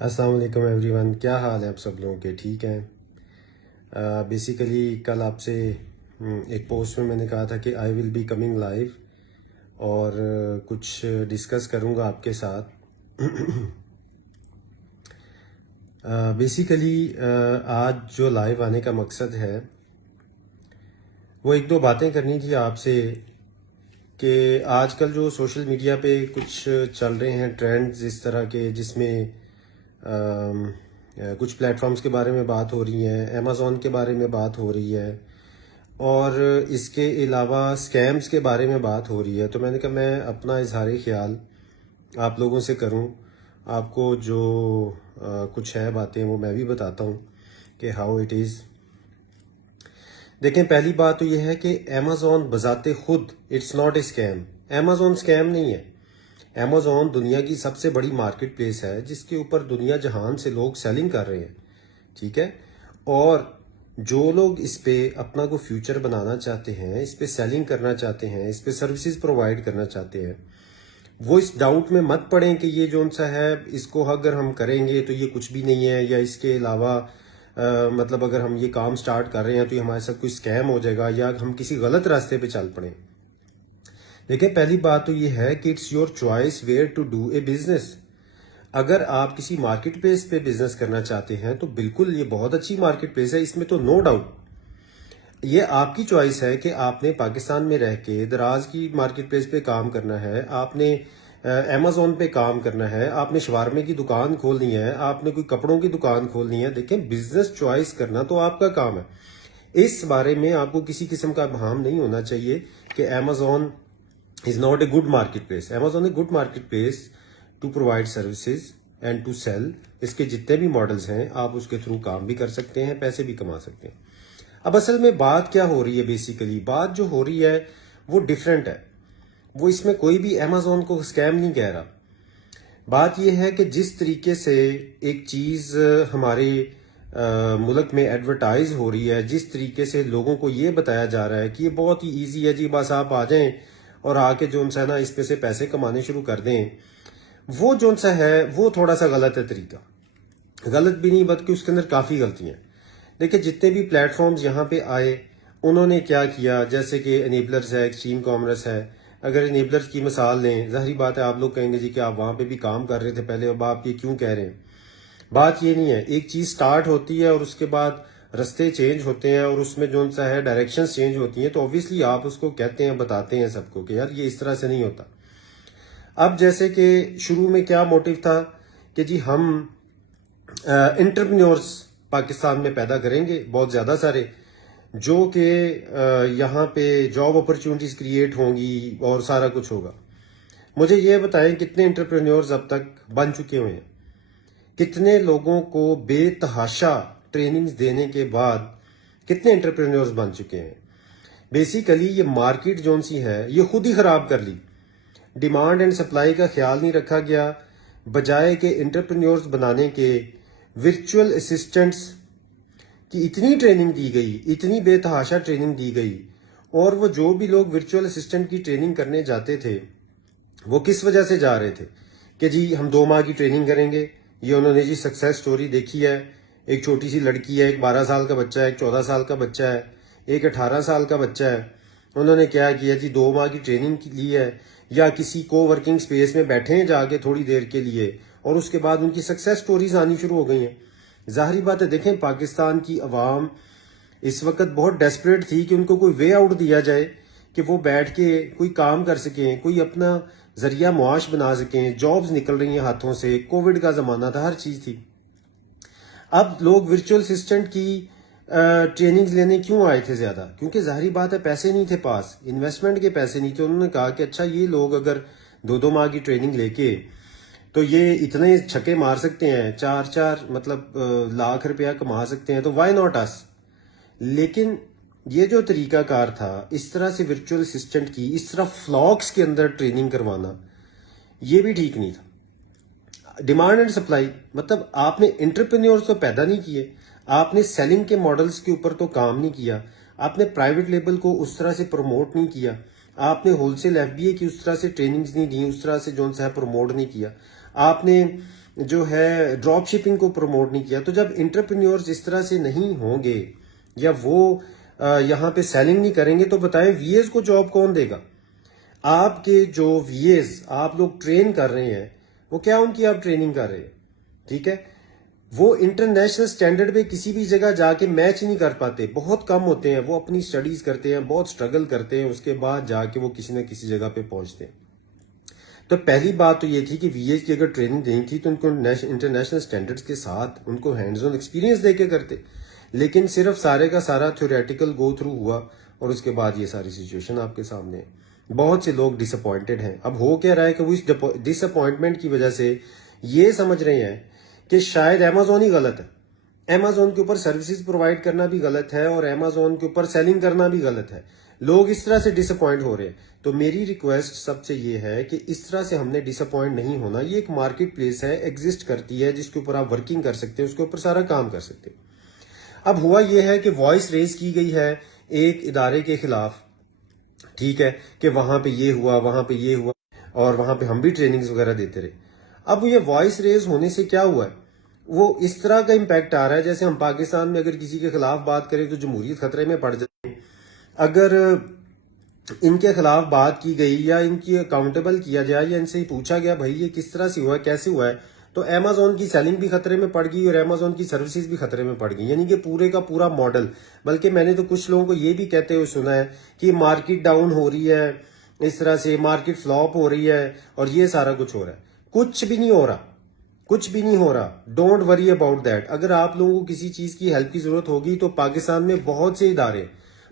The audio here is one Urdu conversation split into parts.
السلام علیکم ایوری ون، کیا حال ہے آپ سب لوگوں کے؟ ٹھیک ہیں؟ بیسیکلی کل آپ سے ایک پوسٹ میں نے کہا تھا کہ آئی ول بی کمنگ لائیو اور کچھ ڈسکس کروں گا آپ کے ساتھ. بیسیکلی آج جو لائیو آنے کا مقصد ہے وہ ایک دو باتیں کرنی تھی آپ سے کہ آج کل جو سوشل میڈیا پہ کچھ چل رہے ہیں ٹرینڈز اس طرح کے، جس میں کچھ پلیٹ فارمز کے بارے میں بات ہو رہی ہے، امیزون کے بارے میں بات ہو رہی ہے، اور اس کے علاوہ سکیمز کے بارے میں بات ہو رہی ہے. تو میں نے کہا میں اپنا اظہار خیال آپ لوگوں سے کروں، آپ کو جو کچھ ہے باتیں وہ میں بھی بتاتا ہوں کہ ہاؤ اٹ از. دیکھیں، پہلی بات تو یہ ہے کہ امیزون بذات خود it's not a scam. Amazon scam نہیں ہے. امیزون دنیا کی سب سے بڑی مارکیٹ پلیس ہے جس کے اوپر دنیا جہان سے لوگ سیلنگ کر رہے ہیں، ٹھیک ہے؟ اور جو لوگ اس پہ اپنا کو فیوچر بنانا چاہتے ہیں، اس پہ سیلنگ کرنا چاہتے ہیں، اس پہ سروسز پرووائڈ کرنا چاہتے ہیں، وہ اس ڈاؤٹ میں مت پڑیں کہ یہ جو سا ہے اس کو اگر ہم کریں گے تو یہ کچھ بھی نہیں ہے، یا اس کے علاوہ مطلب اگر ہم یہ کام سٹارٹ کر رہے ہیں تو یہ ہمارے ساتھ کوئی اسکیم ہو جائے گا یا ہم کسی غلط راستے پہ چل پڑیں. دیکھیں، پہلی بات تو یہ ہے کہ it's your choice where to do a business. اگر آپ کسی مارکیٹ پلیس پہ بزنس کرنا چاہتے ہیں تو بالکل یہ بہت اچھی مارکیٹ پلیس ہے، اس میں تو نو ڈاؤٹ. یہ آپ کی چوائس ہے کہ آپ نے پاکستان میں رہ کے دراز کی مارکیٹ پلیس پہ کام کرنا ہے، آپ نے امیزون پہ کام کرنا ہے، آپ نے شوارمے کی دکان کھولنی ہے، آپ نے کوئی کپڑوں کی دکان کھولنی ہے. دیکھیں، بزنس چوائس کرنا تو آپ کا کام ہے. اس بارے میں آپ کو کسی قسم کا ابہام نہیں ہونا چاہیے کہ Amazon is not a good marketplace. Amazon a good marketplace to provide services and to sell. اس کے جتنے بھی ماڈلز ہیں آپ اس کے تھرو کام بھی کر سکتے ہیں، پیسے بھی کما سکتے ہیں. اب اصل میں بات کیا ہو رہی ہے؟ بیسیکلی بات جو ہو رہی ہے وہ ڈیفرنٹ ہے. وہ اس میں کوئی بھی امیزون کو اسکیم نہیں کہہ رہا. بات یہ ہے کہ جس طریقے سے ایک چیز ہمارے ملک میں ایڈورٹائز ہو رہی ہے، جس طریقے سے لوگوں کو یہ بتایا جا رہا ہے کہ یہ بہت ہی ایزی ہے، جی بس آپ آ جائیں اور آ کے جو ہے نا اس پہ سے پیسے کمانے شروع کر دیں، وہ جو سا ہے وہ تھوڑا سا غلط ہے. طریقہ غلط بھی نہیں بلکہ اس کے اندر کافی غلطیاں ہیں. دیکھیں، جتنے بھی پلیٹ فارمز یہاں پہ آئے انہوں نے کیا کیا، جیسے کہ انیبلرز ہے، ایکسٹریم کامرس ہے. اگر انیبلرز کی مثال لیں، ظاہری بات ہے آپ لوگ کہیں گے جی کہ آپ وہاں پہ بھی کام کر رہے تھے پہلے، اب آپ یہ کیوں کہہ رہے ہیں؟ بات یہ نہیں ہے. ایک چیز سٹارٹ ہوتی ہے اور اس کے بعد رستے چینج ہوتے ہیں اور اس میں جو سا ہے ڈائریکشنز چینج ہوتی ہیں، تو اوبیسلی آپ اس کو کہتے ہیں، بتاتے ہیں سب کو کہ یار یہ اس طرح سے نہیں ہوتا. اب جیسے کہ شروع میں کیا موٹیو تھا کہ جی ہم انٹرپرینورز پاکستان میں پیدا کریں گے بہت زیادہ سارے، جو کہ یہاں پہ جاب اپرچونٹیز کریٹ ہوں گی اور سارا کچھ ہوگا. مجھے یہ بتائیں کتنے انٹرپرینورز اب تک بن چکے ہوئے ہیں؟ کتنے لوگوں کو بے تحاشا ٹریننگز دینے کے بعد کتنے انٹرپرینورز بن چکے ہیں؟ بیسیکلی یہ مارکیٹ جون سی ہے یہ خود ہی خراب کر لی. ڈیمانڈ اینڈ سپلائی کا خیال نہیں رکھا گیا. بجائے کہ انٹرپرینورز بنانے کے ورچوئل اسسٹنٹس کی اتنی ٹریننگ دی گئی، اتنی بے تحاشا ٹریننگ دی گئی، اور وہ جو بھی لوگ ورچوئل اسسٹنٹ کی ٹریننگ کرنے جاتے تھے وہ کس وجہ سے جا رہے تھے کہ جی ہم 2 ماہ کی ٹریننگ کریں گے. یہ انہوں نے جی سکسیس سٹوری دیکھی ہے. ایک چھوٹی سی لڑکی ہے، ایک 12 سال کا بچہ ہے، ایک 14 سال کا بچہ ہے، ایک 18 سال کا بچہ ہے. انہوں نے کیا کیا جی 2 ماہ کی ٹریننگ لی ہے، یا کسی کو ورکنگ سپیس میں بیٹھے ہیں جا کے تھوڑی دیر کے لیے، اور اس کے بعد ان کی سکسیس سٹوریز آنی شروع ہو گئی ہیں. ظاہری بات ہے، دیکھیں پاکستان کی عوام اس وقت بہت ڈیسپریٹ تھی کہ ان کو کوئی وے آؤٹ دیا جائے کہ وہ بیٹھ کے کوئی کام کر سکیں، کوئی اپنا ذریعہ معاش بنا سکیں. جابز نکل رہی ہیں ہاتھوں سے، کووڈ کا زمانہ تھا، ہر چیز تھی. اب لوگ ورچوئل اسسٹنٹ کی ٹریننگز لینے کیوں آئے تھے زیادہ؟ کیونکہ ظاہری بات ہے پیسے نہیں تھے پاس، انویسٹمنٹ کے پیسے نہیں تھے. انہوں نے کہا کہ اچھا یہ لوگ اگر 2 ماہ کی ٹریننگ لے کے تو یہ اتنے چھکے مار سکتے ہیں، 4 مطلب لاکھ روپیہ کما سکتے ہیں، تو وائی ناٹ اس. لیکن یہ جو طریقہ کار تھا اس طرح سے ورچوئل اسسٹنٹ کی اس طرح فلاکس کے اندر ٹریننگ کروانا، یہ بھی ٹھیک نہیں تھا. ڈیمانڈ اینڈ سپلائی مطلب آپ نے انٹرپرینورز تو پیدا نہیں کیے، آپ نے سیلنگ کے ماڈلز کے اوپر تو کام نہیں کیا، آپ نے پرائیویٹ لیبل کو اس طرح سے پروموٹ نہیں کیا، آپ نے ہول سیل FBA کی اس طرح سے ٹریننگز نہیں دی، اس طرح سے جو ہے پروموٹ نہیں کیا. آپ نے جو ہے ڈراپ شپنگ کو پروموٹ نہیں کیا. تو جب انٹرپرینیورز اس طرح سے نہیں ہوں گے یا وہ یہاں پہ سیلنگ نہیں کریں گے تو بتائیں وی ایز کو جاب کون دے گا؟ آپ کے جو وی ایز آپ لوگ ٹرین کر رہے ہیں وہ کیا ان کی آپ ٹریننگ کر رہے ہیں؟ ٹھیک ہے، وہ انٹرنیشنل سٹینڈرڈ پہ کسی بھی جگہ جا کے میچ نہیں کر پاتے، بہت کم ہوتے ہیں. وہ اپنی سٹڈیز کرتے ہیں، بہت سٹرگل کرتے ہیں، اس کے بعد جا کے وہ کسی نہ کسی جگہ پہ پہنچتے ہیں. تو پہلی بات تو یہ تھی کہ وی ایز کی اگر ٹریننگ دینی تھی تو ان کو انٹرنیشنل سٹینڈرڈز کے ساتھ ان کو ہینڈز آن ایکسپیرینس دے کے کرتے. لیکن صرف سارے کا سارا تھیوریٹیکل گو تھرو ہوا اور اس کے بعد یہ ساری سچویشن آپ کے سامنے ہے. بہت سے لوگ ڈس اپوائنٹڈ ہیں. اب ہو کیا رہا ہے کہ وہ اس ڈس اپوائنٹمنٹ کی وجہ سے یہ سمجھ رہے ہیں کہ شاید امیزون ہی غلط ہے، امیزون کے اوپر سروسز پرووائڈ کرنا بھی غلط ہے اور امیزون کے اوپر سیلنگ کرنا بھی غلط ہے. لوگ اس طرح سے ڈس اپوائنٹ ہو رہے ہیں. تو میری ریکویسٹ سب سے یہ ہے کہ اس طرح سے ہم نے ڈس اپوائنٹ نہیں ہونا. یہ ایک مارکیٹ پلیس ہے، ایگزسٹ کرتی ہے، جس کے اوپر آپ ورکنگ کر سکتے ہیں، اس کے اوپر سارا کام کر سکتے ہیں. اب ہوا یہ ہے کہ وائس ریز کی گئی ہے ایک ادارے کے خلاف، ٹھیک ہے، کہ وہاں پہ یہ ہوا، وہاں پہ یہ ہوا، اور وہاں پہ ہم بھی ٹریننگز وغیرہ دیتے رہے. اب یہ وائس ریز ہونے سے کیا ہوا ہے، وہ اس طرح کا امپیکٹ آ رہا ہے جیسے ہم پاکستان میں اگر کسی کے خلاف بات کریں تو جمہوریت خطرے میں پڑ جائے. اگر ان کے خلاف بات کی گئی یا ان کی اکاؤنٹیبل کیا جائے یا ان سے پوچھا گیا بھائی یہ کس طرح سے ہوا ہے، کیسے ہوا ہے، تو امیزون کی سیلنگ بھی خطرے میں پڑ گئی اور امیزون کی سروسز بھی خطرے میں پڑ گئی. یعنی کہ پورے کا پورا ماڈل. بلکہ میں نے تو کچھ لوگوں کو یہ بھی کہتے ہوئے سنا ہے کہ مارکیٹ ڈاؤن ہو رہی ہے، اس طرح سے مارکیٹ فلاپ ہو رہی ہے اور یہ سارا کچھ ہو رہا ہے. کچھ بھی نہیں ہو رہا، کچھ بھی نہیں ہو رہا. Don't worry about that. اگر آپ لوگوں کو کسی چیز کی ہیلپ کی ضرورت ہوگی تو پاکستان میں بہت سے ادارے،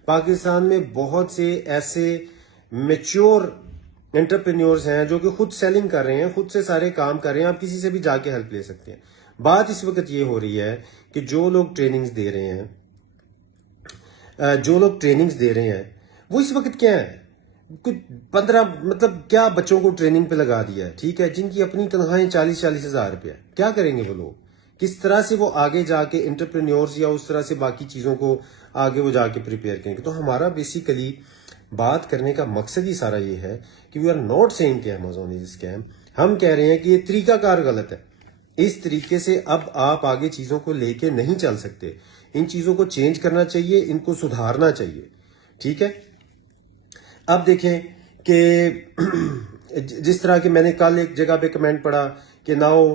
پاکستان میں بہت سے ایسے میچور انٹرپرینیورز ہیں جو کہ خود سیلنگ کر رہے ہیں، خود سے سارے کام کر رہے ہیں. آپ کسی سے بھی جا کے ہیلپ لے سکتے ہیں. بات اس وقت یہ ہو رہی ہے کہ جو لوگ ٹریننگز دے رہے ہیں، وہ اس وقت کیا ہے، کچھ 15 مطلب کیا بچوں کو ٹریننگ پہ لگا دیا ہے، ٹھیک ہے، جن کی اپنی تنخواہیں 40-40 ہزار روپے. کیا کریں گے وہ لوگ؟ کس طرح سے وہ آگے جا کے انٹرپرینیورز یا اس طرح سے باقی چیزوں کو آگے وہ جا کے پریپیئر کریں گے؟ تو ہمارا بیسیکلی بات کرنے کا مقصد ہی سارا یہ ہے کہ وی آر ناٹ سیئنگ کہ امیزون از اسکیم. ہم کہہ رہے ہیں کہ یہ طریقہ کار غلط ہے. اس طریقے سے اب آپ آگے چیزوں کو لے کے نہیں چل سکتے. ان چیزوں کو چینج کرنا چاہیے، ان کو سدھارنا چاہیے. ٹھیک ہے، اب دیکھیں کہ جس طرح کہ میں نے کل ایک جگہ پہ کمنٹ پڑھا کہ now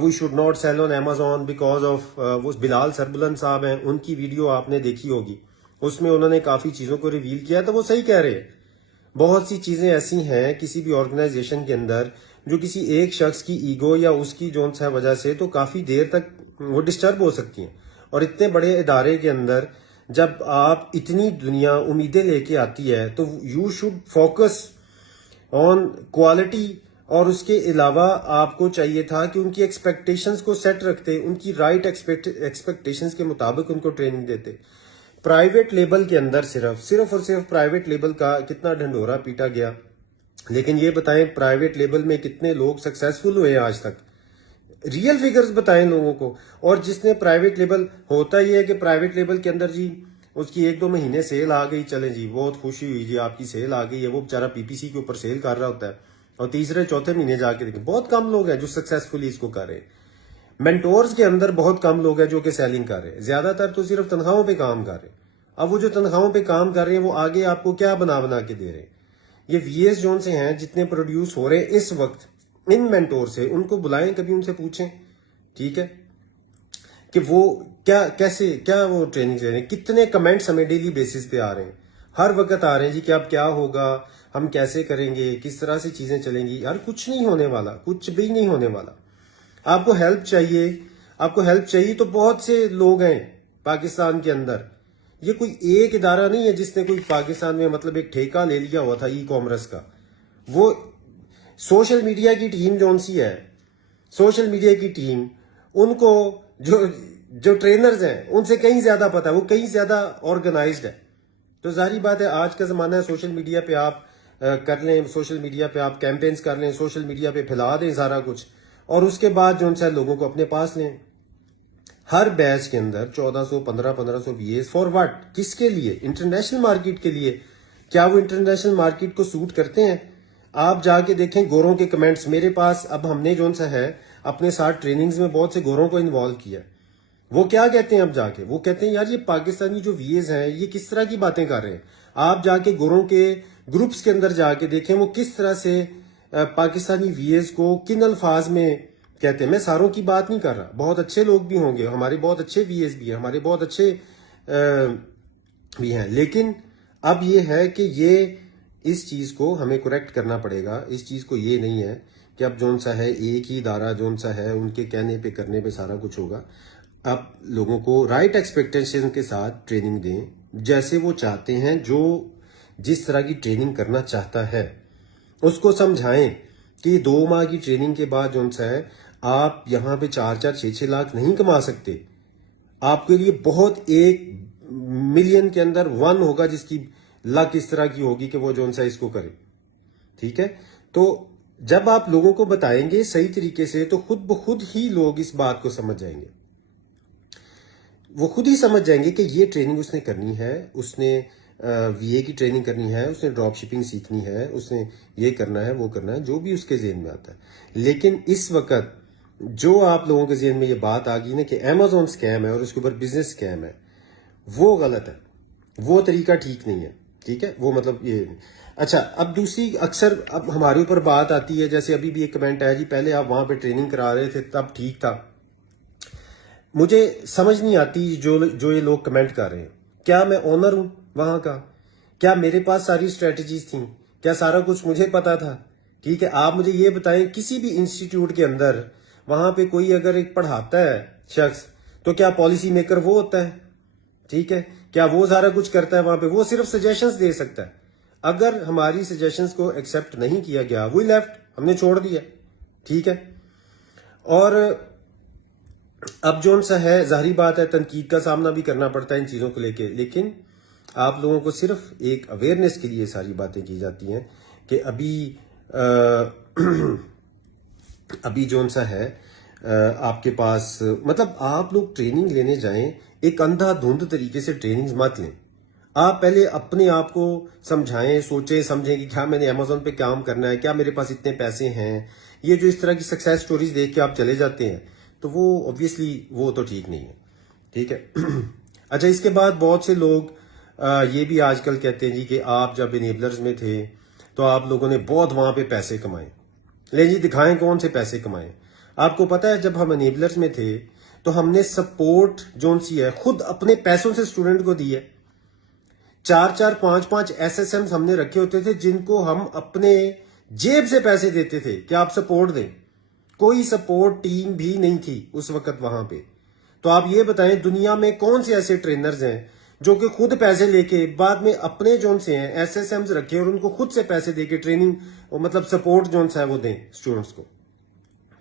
we should not sell on Amazon because of وہ بلال سربلند صاحب ہیں، ان کی ویڈیو آپ نے دیکھی ہوگی، اس میں انہوں نے کافی چیزوں کو ریویل کیا. تو وہ صحیح کہہ رہے ہیں. بہت سی چیزیں ایسی ہیں کسی بھی آرگنائزیشن کے اندر جو کسی ایک شخص کی ایگو یا اس کی جون سا وجہ سے تو کافی دیر تک وہ ڈسٹرب ہو سکتی ہیں. اور اتنے بڑے ادارے کے اندر جب آپ اتنی دنیا امیدیں لے کے آتی ہے تو you should focus on quality. اور اس کے علاوہ آپ کو چاہیے تھا کہ ان کی ایکسپیکٹیشنز کو سیٹ رکھتے، ان کی رائٹ ایکسپیکٹیشنز کے مطابق ان کو ٹریننگ دیتے. پرائیویٹ لیبل کے اندر صرف اور صرف پرائیویٹ لیبل کا کتنا ڈھنڈورا پیٹا گیا. لیکن یہ بتائیں پرائیویٹ لیبل میں کتنے لوگ سکسیسفل ہوئے آج تک؟ ریئل فیگرز بتائیں لوگوں کو. اور جس نے پرائیویٹ لیبل، ہوتا یہ ہے کہ پرائیویٹ لیبل کے اندر جی اس کی 1-2 مہینے سیل آ گئی، چلیں جی بہت خوشی ہوئی جی آپ کی سیل آ گئی ہے، وہ بیچارہ پی پی سی کے اوپر سیل کر رہا ہوتا ہے اور تیسرے چوتھے مہینے جا کے دیکھیں بہت کم لوگ ہیں جو سکسیسفلی اس کو کر رہے ہیں. مینٹورز کے اندر بہت کم لوگ ہیں جو کہ سیلنگ کر رہے ہیں، زیادہ تر تو صرف تنخواہوں پہ کام کر رہے ہیں. اب وہ جو تنخواہوں پہ کام کر رہے ہیں وہ آگے آپ کو کیا بنا کے دے رہے ہیں؟ یہ وی ایس جون سے ہیں جتنے پروڈیوس ہو رہے ہیں اس وقت ان مینٹور سے، ان کو بلائیں، کبھی ان سے پوچھیں، ٹھیک ہے، کہ وہ کیا وہ ٹریننگ دے رہے ہیں. کتنے کمنٹس ہمیں ڈیلی بیسس پہ آ رہے ہیں، ہر وقت آ رہے ہیں جی کہ اب کیا ہوگا، ہم کیسے کریں گے، کس طرح سے چیزیں چلیں گی. یار کچھ نہیں ہونے والا، کچھ بھی نہیں ہونے والا. آپ کو ہیلپ چاہیے تو بہت سے لوگ ہیں پاکستان کے اندر. یہ کوئی ایک ادارہ نہیں ہے جس نے کوئی پاکستان میں مطلب ایک ٹھیکہ لے لیا ہوا تھا ای کامرس کا. وہ سوشل میڈیا کی ٹیم جون سی ہے، سوشل میڈیا کی ٹیم، ان کو جو ٹرینرز ہیں ان سے کہیں زیادہ پتا ہے، وہ کہیں زیادہ آرگنائزڈ ہے. تو ظاہری بات ہے آج کا زمانہ ہے، سوشل میڈیا پہ آپ کر لیں، سوشل میڈیا پہ آپ کیمپینز کر لیں، سوشل میڈیا پہ پھیلا دیں سارا کچھ، اور اس کے بعد جو سا لوگوں کو اپنے پاس لیں. ہر بیچ کے اندر 1400 1500 وی ایس فار واٹ، کس کے لیے؟ انٹرنیشنل مارکیٹ کے لیے. کیا وہ انٹرنیشنل مارکیٹ کو سوٹ کرتے ہیں؟ آپ جا کے دیکھیں گوروں کے کمنٹس میرے پاس. اب ہم نے جو سا ہے اپنے ساتھ ٹریننگز میں بہت سے گوروں کو انوالو کیا. وہ کیا کہتے ہیں اب جا کے؟ وہ کہتے ہیں یار یہ پاکستانی جو وی ایز ہیں یہ کس طرح کی باتیں کر رہے ہیں. آپ جا کے گوروں کے گروپس کے اندر جا کے دیکھیں وہ کس طرح سے پاکستانی وی ایز کو کن الفاظ میں کہتے ہیں. میں ساروں کی بات نہیں کر رہا, بہت اچھے لوگ بھی ہوں گے, ہمارے بہت اچھے وی ایز بھی ہیں, ہمارے بہت اچھے بھی ہیں, لیکن اب یہ ہے کہ یہ اس چیز کو ہمیں کریکٹ کرنا پڑے گا. اس چیز کو یہ نہیں ہے کہ اب جون سا ہے ایک ہی ادارہ جون سا ہے ان کے کہنے پہ کرنے پہ سارا کچھ ہوگا. اب لوگوں کو رائٹ ایکسپیکٹیشن کے ساتھ ٹریننگ دیں جیسے وہ چاہتے ہیں, جو جس طرح کی ٹریننگ کرنا چاہتا ہے اس کو سمجھائیں کہ 2 ماہ کی ٹریننگ کے بعد جون سا ہے آپ یہاں پہ 4-4 6-6 لاکھ نہیں کما سکتے. آپ کے لیے بہت 1 ملین کے اندر 1 ہوگا جس کی لک اس طرح کی ہوگی کہ وہ جون سا اس کو کرے. ٹھیک ہے, تو جب آپ لوگوں کو بتائیں گے صحیح طریقے سے تو خود بخود ہی لوگ اس بات کو سمجھ جائیں گے. وہ خود ہی سمجھ جائیں گے کہ یہ ٹریننگ اس نے کرنی ہے, اس نے وی اے کی ٹریننگ کرنی ہے, اس نے ڈراپ شپنگ سیکھنی ہے, اس نے یہ کرنا ہے وہ کرنا ہے, جو بھی اس کے ذہن میں آتا ہے. لیکن اس وقت جو آپ لوگوں کے ذہن میں یہ بات آ گئی نا کہ Amazon اسکیم ہے اور اس کے اوپر بزنس اسکیم ہے, وہ غلط ہے, وہ طریقہ ٹھیک نہیں ہے. ٹھیک ہے, وہ مطلب یہ. اچھا, اب دوسری اکثر اب ہمارے اوپر بات آتی ہے, جیسے ابھی بھی ایک کمنٹ آیا جی پہلے آپ وہاں پہ ٹریننگ کرا رہے تھے تب ٹھیک تھا. مجھے سمجھ نہیں آتی جو یہ لوگ کمنٹ کر رہے ہیں. کیا میں اونر ہوں وہاں کا؟ کیا میرے پاس ساری اسٹریٹجیز تھیں؟ کیا سارا کچھ مجھے پتا تھا؟ ٹھیک ہے, آپ مجھے یہ بتائیں کسی بھی انسٹیٹیوٹ کے اندر وہاں پہ کوئی اگر ایک پڑھاتا ہے شخص تو کیا پالیسی میکر وہ ہوتا ہے؟ ٹھیک ہے, کیا وہ سارا کچھ کرتا ہے وہاں پہ؟ وہ صرف سجیشنز دے سکتا ہے. اگر ہماری سجیشنز کو ایکسیپٹ نہیں کیا گیا, وی لیفٹ, ہم نے چھوڑ دیا. ٹھیک ہے, اور اب جون سا ہے ظاہری بات ہے تنقید کا سامنا بھی کرنا پڑتا ہے ان چیزوں کو لے کے, لیکن آپ لوگوں کو صرف ایک اویئرنیس کے لیے ساری باتیں کی جاتی ہیں کہ ابھی جون سا ہے آپ کے پاس, مطلب آپ لوگ ٹریننگ لینے جائیں ایک اندھا دھند طریقے سے ٹریننگ مت لیں. آپ پہلے اپنے آپ کو سمجھائیں, سوچیں سمجھیں کہ کیا میں نے Amazon پہ کام کرنا ہے, کیا میرے پاس اتنے پیسے ہیں. یہ جو اس طرح کی سکسیس سٹوریز دیکھ کے آپ چلے جاتے ہیں تو وہ obviously وہ تو ٹھیک نہیں ہے. ٹھیک ہے. اچھا, اس کے بعد بہت سے لوگ یہ بھی آج کل کہتے ہیں جی کہ آپ جب انیبلرز میں تھے تو آپ لوگوں نے بہت وہاں پہ پیسے کمائے. لے جی دکھائیں کون سے پیسے کمائے. آپ کو پتا ہے جب ہم انیبلرز میں تھے تو ہم نے سپورٹ جون سی ہے خود اپنے پیسوں سے اسٹوڈنٹ کو دی ہے. 4-4 5-5 SSMs ہم نے رکھے ہوتے تھے جن کو ہم اپنے جیب سے پیسے دیتے تھے کہ آپ سپورٹ دیں. کوئی سپورٹ ٹیم بھی نہیں تھی اس وقت وہاں پہ. تو آپ یہ بتائیں دنیا میں کون سے ایسے ٹرینرز ہیں جو کہ خود پیسے لے کے بعد میں اپنے جون سے ہیں SSMs رکھے اور ان کو خود سے پیسے دے کے ٹریننگ مطلب سپورٹ جون سا ہے وہ دیں اسٹوڈنٹس کو.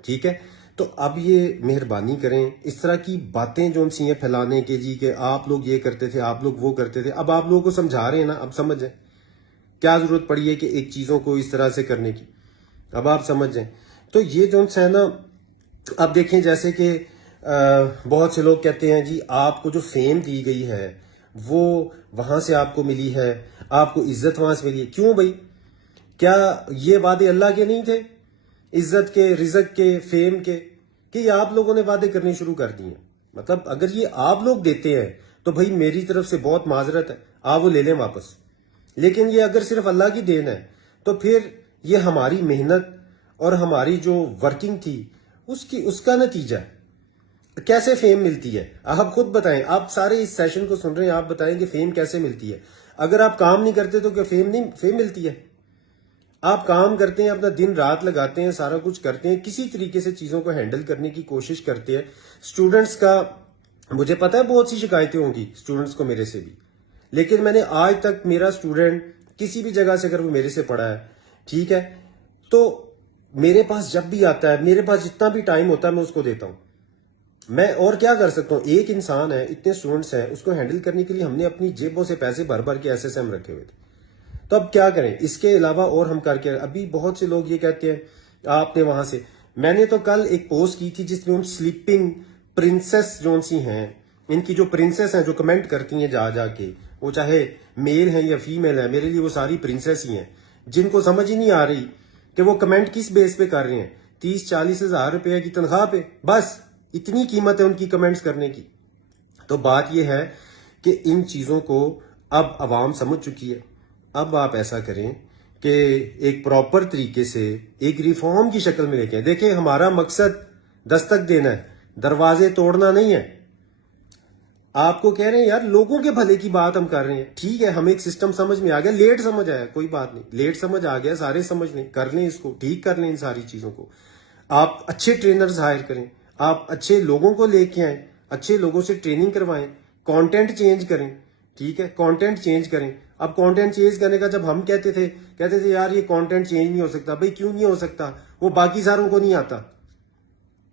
ٹھیک ہے, تو اب یہ مہربانی کریں اس طرح کی باتیں جون سی ہیں پھیلانے کے جی کہ آپ لوگ یہ کرتے تھے, آپ لوگ وہ کرتے تھے. اب آپ لوگوں کو سمجھا رہے ہیں نا, اب سمجھ جائیں کیا ضرورت پڑی ہے کہ ایک چیزوں کو اس طرح سے کرنے کی. اب آپ سمجھ جائیں. تو یہ جون سا ہے نا, اب دیکھیں جیسے کہ بہت سے لوگ کہتے ہیں جی آپ کو جو فیم دی گئی ہے وہ وہاں سے آپ کو ملی ہے, آپ کو عزت وہاں سے ملی ہے. کیوں بھائی, کیا یہ وعدے اللہ کے نہیں تھے عزت کے, رزق کے, فیم کے, کہ یہ آپ لوگوں نے وعدے کرنے شروع کر دیے؟ مطلب اگر یہ آپ لوگ دیتے ہیں تو بھائی میری طرف سے بہت معذرت ہے, آپ وہ لے لیں واپس. لیکن یہ اگر صرف اللہ کی دین ہے تو پھر یہ ہماری محنت اور ہماری جو ورکنگ تھی اس کا نتیجہ ہے. کیسے فیم ملتی ہے آپ خود بتائیں. آپ سارے اس سیشن کو سن رہے ہیں, آپ بتائیں کہ فیم کیسے ملتی ہے. اگر آپ کام نہیں کرتے تو کیا فیم ملتی ہے؟ آپ کام کرتے ہیں, اپنا دن رات لگاتے ہیں, سارا کچھ کرتے ہیں, کسی طریقے سے چیزوں کو ہینڈل کرنے کی کوشش کرتے ہیں. اسٹوڈنٹس کا مجھے پتا ہے بہت سی شکایتیں ہوں گی اسٹوڈنٹس کو میرے سے بھی, لیکن میں نے آج تک میرا اسٹوڈنٹ کسی بھی جگہ سے اگر وہ میرے سے پڑھا ہے, ٹھیک ہے, تو میرے پاس جب بھی آتا ہے, میرے پاس جتنا بھی ٹائم ہوتا ہے میں اس کو دیتا ہوں. میں اور کیا کر سکتا ہوں؟ ایک انسان ہے, اتنے اسٹوڈنٹس ہیں, اس کو ہینڈل کرنے کے لیے ہم نے اپنی جیبوں سے پیسے بھر بھر کے SSM رکھے ہوئے تھے. تو اب کیا کریں؟ اس کے علاوہ اور ہم کر کے ابھی بہت سے لوگ یہ کہتے ہیں آپ نے وہاں سے, میں نے تو کل ایک پوسٹ کی تھی جس میں ان سلیپنگ پرنسس جون سی ہیں, ان کی جو پرنسس ہیں جو کمنٹ کرتی ہیں جا کے, وہ چاہے میل ہیں یا فیمیل ہیں, میرے لیے وہ ساری پرنسس ہی ہیں, جن کو سمجھ ہی نہیں آ رہی کہ وہ کمنٹ کس بیس پہ کر رہے ہیں. 30-40 ہزار روپے کی تنخواہ پہ، بس اتنی قیمت ہے ان کی کمنٹس کرنے کی. تو بات یہ ہے کہ ان چیزوں کو اب عوام سمجھ چکی ہے. اب آپ ایسا کریں کہ ایک پراپر طریقے سے ایک ریفارم کی شکل میں لے کے دیکھیں. ہمارا مقصد دستک دینا ہے، دروازے توڑنا نہیں ہے. آپ کو کہہ رہے ہیں یار لوگوں کے بھلے کی بات ہم کر رہے ہیں، ٹھیک ہے، ہمیں ایک سسٹم سمجھ میں آ گیا، لیٹ سمجھ آیا، کوئی بات نہیں، لیٹ سمجھ آ گیا، سارے سمجھ لیں، کر لیں، اس کو ٹھیک کر لیں. ان ساری چیزوں کو آپ اچھے ٹرینرز ہائر کریں، آپ اچھے لوگوں کو لے کے آئیں، اچھے لوگوں سے ٹریننگ کروائیں، کانٹینٹ چینج کریں. ٹھیک ہے، کانٹینٹ چینج کریں. اب کانٹینٹ چینج کرنے کا جب ہم کہتے تھے یار یہ کانٹینٹ چینج نہیں ہو سکتا. بھائی کیوں نہیں ہو سکتا؟ وہ باقی ساروں کو نہیں آتا.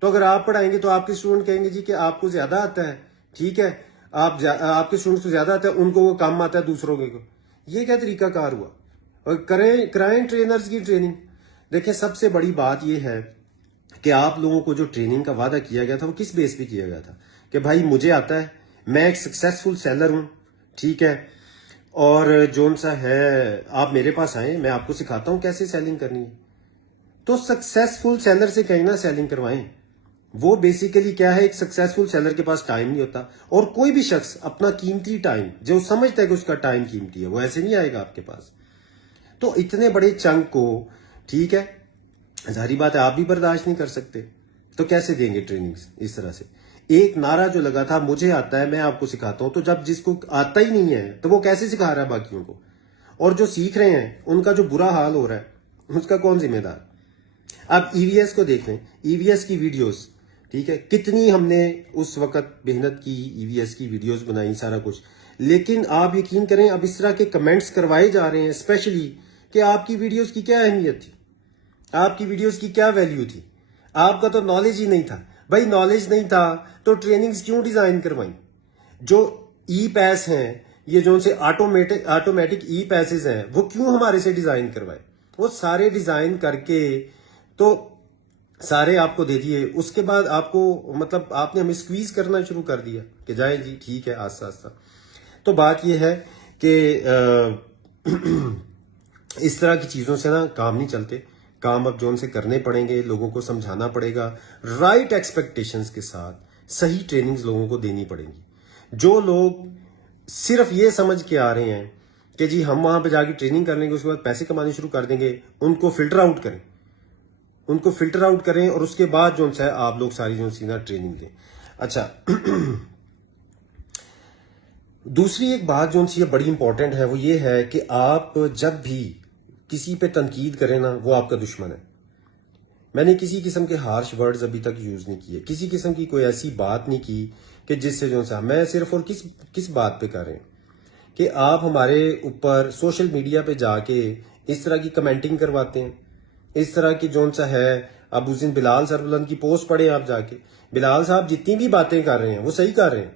تو اگر آپ پڑھائیں گے تو آپ کے اسٹوڈنٹ کہیں گے جی کہ آپ کو زیادہ آتا ہے، ٹھیک ہے، آپ کے اسٹوڈنٹس کو زیادہ آتا ہے، ان کو وہ کم آتا ہے دوسروں کو. یہ کیا طریقہ کار ہوا؟ اور کرائیں ٹرینرز کی ٹریننگ. دیکھیں سب سے بڑی بات یہ ہے کہ آپ لوگوں کو جو ٹریننگ کا وعدہ کیا گیا تھا وہ کس بیس پہ کیا گیا تھا کہ بھائی مجھے آتا ہے، میں ایک سکسیسفل سیلر ہوں، ٹھیک ہے، اور جون سا ہے آپ میرے پاس آئیں، میں آپ کو سکھاتا ہوں کیسے سیلنگ کرنی ہے. تو سکسیسفل سیلر سے کہیں نہ سیلنگ کروائیں. وہ بیسیکلی کیا ہے، ایک سکسیسفل سیلر کے پاس ٹائم نہیں ہوتا. اور کوئی بھی شخص اپنا قیمتی ٹائم جو سمجھتا ہے کہ اس کا ٹائم قیمتی ہے، وہ ایسے نہیں آئے گا آپ کے پاس. تو اتنے بڑے چنک کو، ٹھیک ہے، ظاہری بات ہے آپ بھی برداشت نہیں کر سکتے، تو کیسے دیں گے ٹریننگز اس طرح سے؟ ایک نعرہ جو لگا تھا مجھے آتا ہے میں آپ کو سکھاتا ہوں، تو جب جس کو آتا ہی نہیں ہے تو وہ کیسے سکھا رہا ہے باقیوں کو؟ اور جو سیکھ رہے ہیں ان کا جو برا حال ہو رہا ہے اس کا کون ذمہ دار؟ اب ای وی ایس کو دیکھ لیں، ای وی ایس کی ویڈیوز، ٹھیک ہے، کتنی ہم نے اس وقت محنت کی، ای وی ایس کی ویڈیوز بنائی، سارا کچھ. لیکن آپ یقین کریں اب اس طرح کے کمنٹس کروائے جا رہے ہیں اسپیشلی کہ آپ کی ویڈیوز کی کیا اہمیت تھی، آپ کی ویڈیوز کی کیا ویلیو تھی، آپ کا تو نالج ہی نہیں تھا. بھائی نالج نہیں تھا تو ٹریننگز کیوں ڈیزائن کروائیں؟ جو ای پیس ہیں، یہ جو ان سے آٹومیٹک ای پیسز ہیں، وہ کیوں ہمارے سے ڈیزائن کروائے؟ وہ سارے ڈیزائن کر کے تو سارے آپ کو دے دیے. اس کے بعد آپ کو مطلب آپ نے ہمیں سکویز کرنا شروع کر دیا کہ جائیں جی ٹھیک ہے آہستہ آہستہ. تو بات یہ ہے کہ اس طرح کی چیزوں سے نا کام نہیں چلتے. کام اب جو ان سے کرنے پڑیں گے، لوگوں کو سمجھانا پڑے گا، رائٹ ایکسپیکٹیشنز کے ساتھ صحیح ٹریننگز لوگوں کو دینی پڑیں گی. جو لوگ صرف یہ سمجھ کے آ رہے ہیں کہ جی ہم وہاں پہ جا کے ٹریننگ کر لیں گے، اس کے بعد پیسے کمانے شروع کر دیں گے، ان کو فلٹر آؤٹ کریں، ان کو فلٹر آؤٹ کریں، اور اس کے بعد جو ہے آپ لوگ ساری جو سی نا ٹریننگ دیں. اچھا دوسری ایک بات جو سی بڑی امپورٹنٹ ہے وہ یہ ہے کہ آپ جب بھی کسی پہ تنقید کریں نا وہ آپ کا دشمن ہے. میں نے کسی قسم کے ہارش ورڈز ابھی تک یوز نہیں کیے، کسی قسم کی کوئی ایسی بات نہیں کی کہ جس سے جو سا میں صرف اور کس بات پہ کر رہے ہیں کہ آپ ہمارے اوپر سوشل میڈیا پہ جا کے اس طرح کی کمنٹنگ کرواتے ہیں، اس طرح کی جو سا ہے. اب اس دن بلال سربلند کی پوسٹ پڑھیں آپ جا کے، بلال صاحب جتنی بھی باتیں کر رہے ہیں وہ صحیح کر رہے ہیں،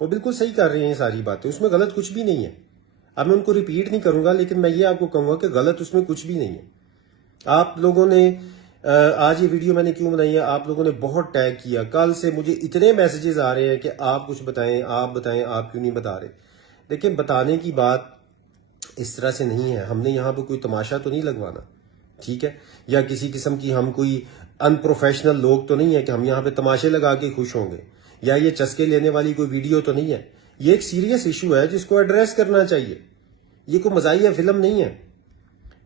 وہ بالکل صحیح کر رہے ہیں، یہ ساری باتیں اس میں غلط کچھ بھی نہیں ہے. اب میں ان کو ریپیٹ نہیں کروں گا، لیکن میں یہ آپ کو کہوں گا کہ غلط اس میں کچھ بھی نہیں ہے. آپ لوگوں نے آج یہ ویڈیو میں نے کیوں بنائی ہے، آپ لوگوں نے بہت ٹیگ کیا، کل سے مجھے اتنے میسیجز آ رہے ہیں کہ آپ کچھ بتائیں، آپ بتائیں، آپ کیوں نہیں بتا رہے. دیکھیں بتانے کی بات اس طرح سے نہیں ہے، ہم نے یہاں پہ کوئی تماشا تو نہیں لگوانا، ٹھیک ہے، یا کسی قسم کی ہم کوئی ان پروفیشنل لوگ تو نہیں ہے کہ ہم یہاں پہ تماشے لگا کے خوش ہوں گے، یا یہ چسکے لینے والی کوئی ویڈیو تو نہیں ہے. یہ ایک سیریس ایشو ہے جس کو ایڈریس کرنا چاہیے. یہ کوئی مزاحیہ فلم نہیں ہے،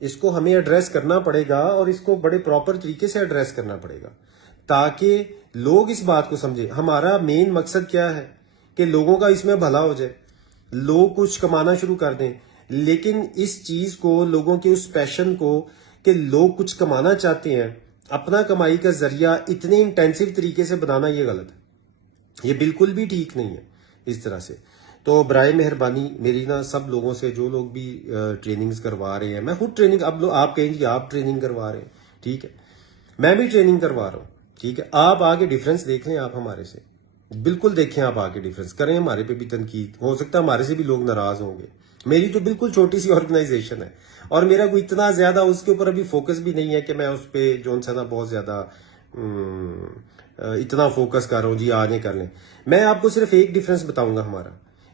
اس کو ہمیں ایڈریس کرنا پڑے گا، اور اس کو بڑے پراپر طریقے سے ایڈریس کرنا پڑے گا تاکہ لوگ اس بات کو سمجھیں. ہمارا مین مقصد کیا ہے کہ لوگوں کا اس میں بھلا ہو جائے، لوگ کچھ کمانا شروع کر دیں. لیکن اس چیز کو، لوگوں کے اس پیشن کو کہ لوگ کچھ کمانا چاہتے ہیں، اپنا کمائی کا ذریعہ اتنے انٹینسو طریقے سے بنانا، یہ غلط ہے، یہ بالکل بھی ٹھیک نہیں ہے اس طرح سے. تو برائے مہربانی میری نا سب لوگوں سے، جو لوگ بھی ٹریننگز کروا رہے ہیں، میں خود ٹریننگ، اب آپ کہیں گے آپ ٹریننگ کروا رہے ہیں، ٹھیک ہے، میں بھی ٹریننگ کروا رہا ہوں، ٹھیک ہے. آپ آگے ڈیفرنس دیکھ لیں، آپ ہمارے سے بالکل دیکھیں، آپ آگے ڈیفرنس کریں، ہمارے پہ بھی تنقید ہو سکتا ہے، ہمارے سے بھی لوگ ناراض ہوں گے. میری تو بالکل چھوٹی سی آرگنائزیشن ہے، اور میرا کوئی اتنا زیادہ اس کے اوپر ابھی فوکس بھی نہیں ہے کہ میں اس پہ جو نا بہت زیادہ اتنا فوکس کر رہا ہوں جی آگے کر لیں. میں آپ کو صرف ایک ڈیفرنس بتاؤں گا ہمارا.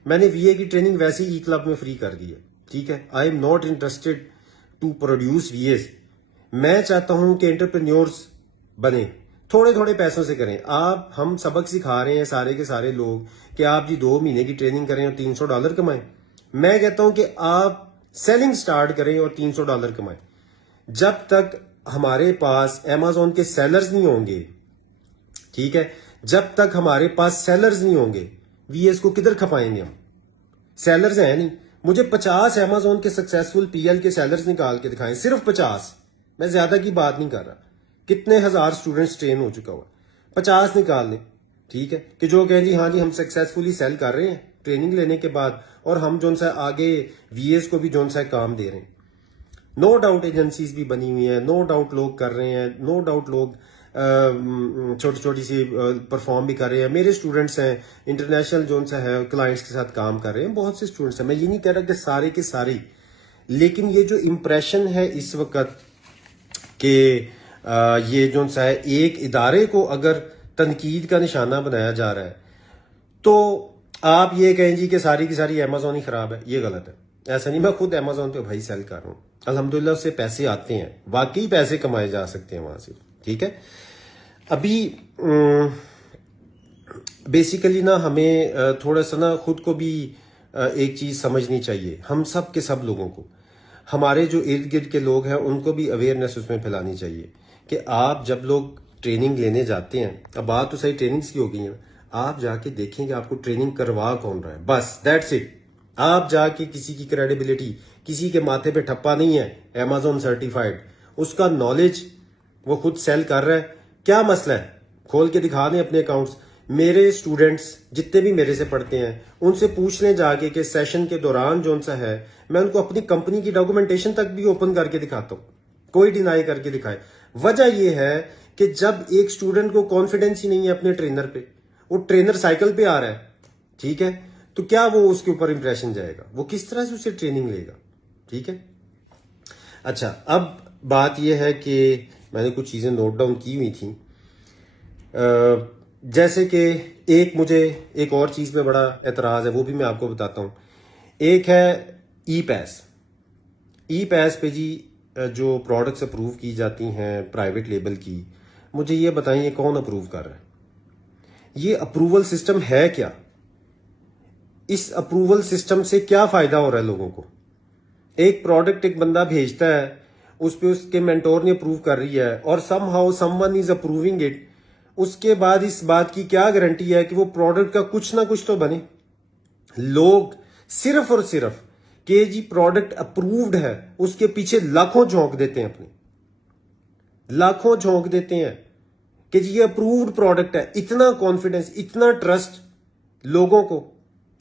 میں نے وی اے کی ٹریننگ ویسے ہی ای کلب میں فری کر دی ہے، ٹھیک ہے. I'm not interested to produce VAs. میں چاہتا ہوں کہ انٹرپرینیورز بنے, تھوڑے تھوڑے پیسوں سے کریں. ہم سبق سکھا رہے ہیں سارے کے سارے لوگ کہ آپ جی 2 مہینے کی ٹریننگ کریں اور $300 کمائیں. میں کہتا ہوں کہ آپ سیلنگ سٹارٹ کریں اور $300 کمائیں. جب تک ہمارے پاس Amazon کے سیلرز نہیں ہوں گے, ٹھیک ہے, جب تک ہمارے پاس سیلرز نہیں ہوں گے, VAs کو کدھر کھپائیں گے ہم؟ سیلرز ہیں نہیں. مجھے 50 Amazon کے سکسیسفل PL کے سیلرز نکال کے دکھائیں, صرف 50. میں زیادہ کی بات نہیں کر رہا. کتنے ہزار سٹوڈنٹس ٹرین ہو چکا ہوا, 50 نکال لیں, ٹھیک ہے, کہ جو کہیں جی ہاں جی ہم سکسیسفلی سیل کر رہے ہیں ٹریننگ لینے کے بعد, اور ہم جو سا آگے VAs کو بھی جو سا کام دے رہے ہیں. نو ڈاؤٹ ایجنسیز بھی بنی ہوئی ہیں, نو ڈاؤٹ لوگ کر رہے ہیں, نو ڈاؤٹ لوگ چھوٹی چھوٹی سی پرفارم بھی کر رہے ہیں. میرے سٹوڈنٹس ہیں انٹرنیشنل جو سا ہے کلائنٹس کے ساتھ کام کر رہے ہیں, بہت سے سٹوڈنٹس ہیں. میں یہ نہیں کہہ رہا کہ سارے کے سارے, لیکن یہ جو امپریشن ہے اس وقت کہ یہ جو سا ہے ایک ادارے کو اگر تنقید کا نشانہ بنایا جا رہا ہے, تو آپ یہ کہیں جی کہ ساری کی ساری Amazon ہی خراب ہے, یہ غلط ہے. ایسا نہیں, میں خود Amazon پہ بھائی سیل کر رہا ہوں, الحمدللہ اس سے پیسے آتے ہیں, واقعی پیسے کمائے جا سکتے ہیں وہاں سے, ٹھیک ہے. ابھی بیسیکلی نا ہمیں تھوڑا سا نا خود کو بھی ایک چیز سمجھنی چاہیے, ہم سب کے سب لوگوں کو, ہمارے جو ارد گرد کے لوگ ہیں ان کو بھی اویئرنیس اس میں پھیلانی چاہیے کہ آپ جب لوگ ٹریننگ لینے جاتے ہیں, اب بات تو صحیح ٹریننگز کی ہو گئی ہیں, آپ جا کے دیکھیں کہ آپ کو ٹریننگ کروا کون رہا ہے, بس دیٹس اٹ. آپ جا کے کسی کی کریڈیبلٹی, کسی کے ماتھے پہ ٹھپا نہیں ہے, Amazon سرٹیفائڈ, اس کا نالج وہ خود سیل کر رہا ہے, کیا مسئلہ ہے, کھول کے دکھا دیں اپنے اکاؤنٹس. میرے سٹوڈنٹس جتنے بھی میرے سے پڑھتے ہیں ان سے پوچھ لیں جا کے کہ سیشن کے دوران جو سا ہے میں ان کو اپنی کمپنی کی ڈاکومنٹیشن تک بھی اوپن کر کے دکھاتا ہوں, کوئی ڈینائی کر کے دکھائے. وجہ یہ ہے کہ جب ایک سٹوڈنٹ کو کانفیڈنس ہی نہیں ہے اپنے ٹرینر پہ, وہ ٹرینر سائیکل پہ آ رہا ہے, ٹھیک ہے, تو کیا وہ اس کے اوپر امپریشن جائے گا, وہ کس طرح سے اسے ٹریننگ لے گا, ٹھیک ہے. اچھا, اب بات یہ ہے کہ میں نے کچھ چیزیں نوٹ ڈاؤن کی ہوئی تھیں, جیسے کہ مجھے ایک اور چیز پہ بڑا اعتراض ہے, وہ بھی میں آپ کو بتاتا ہوں. ایک ہے ای پیس. ای پیس پہ جی جو پروڈکٹس اپروو کی جاتی ہیں پرائیویٹ لیبل کی, مجھے یہ بتائیں یہ کون اپروو کر رہا ہے, یہ اپروول سسٹم ہے کیا, اس اپروول سسٹم سے کیا فائدہ ہو رہا ہے لوگوں کو. ایک پروڈکٹ ایک بندہ بھیجتا ہے, اس پہ اس کے مینٹور نے اپروو کر رہی ہے, اور somehow someone is approving it. اس کے بعد اس بات کی کیا گارنٹی ہے کہ وہ پروڈکٹ کا کچھ نہ کچھ تو بنے. لوگ صرف اور صرف کہ جی پروڈکٹ اپرووڈ ہے اس کے پیچھے لاکھوں جھونک دیتے ہیں, اپنے لاکھوں جھونک دیتے ہیں کہ جی یہ اپرووڈ پروڈکٹ ہے, اتنا کانفیڈنس, اتنا ٹرسٹ لوگوں کو.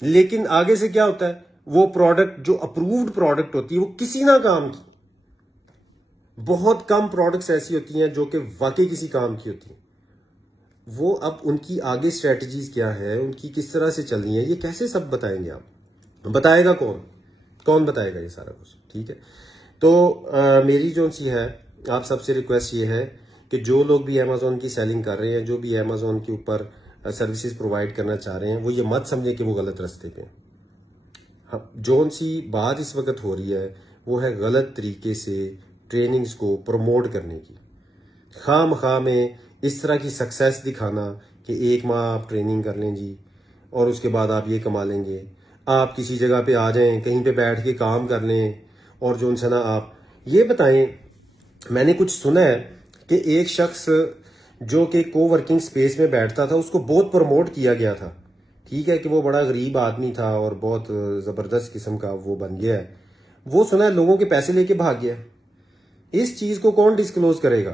لیکن آگے سے کیا ہوتا ہے, وہ پروڈکٹ جو اپرووڈ پروڈکٹ ہوتی ہے وہ کسی نہ کام کی. بہت کم پروڈکٹس ایسی ہوتی ہیں جو کہ واقعی کسی کام کی ہوتی ہیں. وہ اب ان کی آگے اسٹریٹجیز کیا ہے, ان کی کس طرح سے چل رہی ہیں, یہ کیسے سب بتائیں گے آپ, بتائے گا کون بتائے گا یہ سارا کچھ, ٹھیک ہے. تو میری جو سی ہے آپ سب سے ریکویسٹ یہ ہے کہ جو لوگ بھی Amazon کی سیلنگ کر رہے ہیں, جو بھی Amazon کے اوپر سروسز پرووائڈ کرنا چاہ رہے ہیں, وہ یہ مت سمجھیں کہ وہ غلط راستے پہ ہیں. جو سی بات اس وقت ہو رہی ہے وہ ہے غلط طریقے سے ٹریننگز کو پروموٹ کرنے کی, خواہ مخواہ میں اس طرح کی سکسیس دکھانا کہ 1 ماہ آپ ٹریننگ کر لیں جی اور اس کے بعد آپ یہ کما لیں گے. آپ کسی جگہ پہ آ جائیں, کہیں پہ بیٹھ کے کام کر لیں, اور جو نا آپ یہ بتائیں. میں نے کچھ سنا ہے کہ ایک شخص جو کہ کو ورکنگ سپیس میں بیٹھتا تھا اس کو بہت پروموٹ کیا گیا تھا, ٹھیک ہے, کہ وہ بڑا غریب آدمی تھا اور بہت زبردست قسم کا وہ بن گیا ہے. وہ سنا ہے لوگوں کے پیسے لے کے بھاگ گیا. اس چیز کو کون ڈسکلوز کرے گا,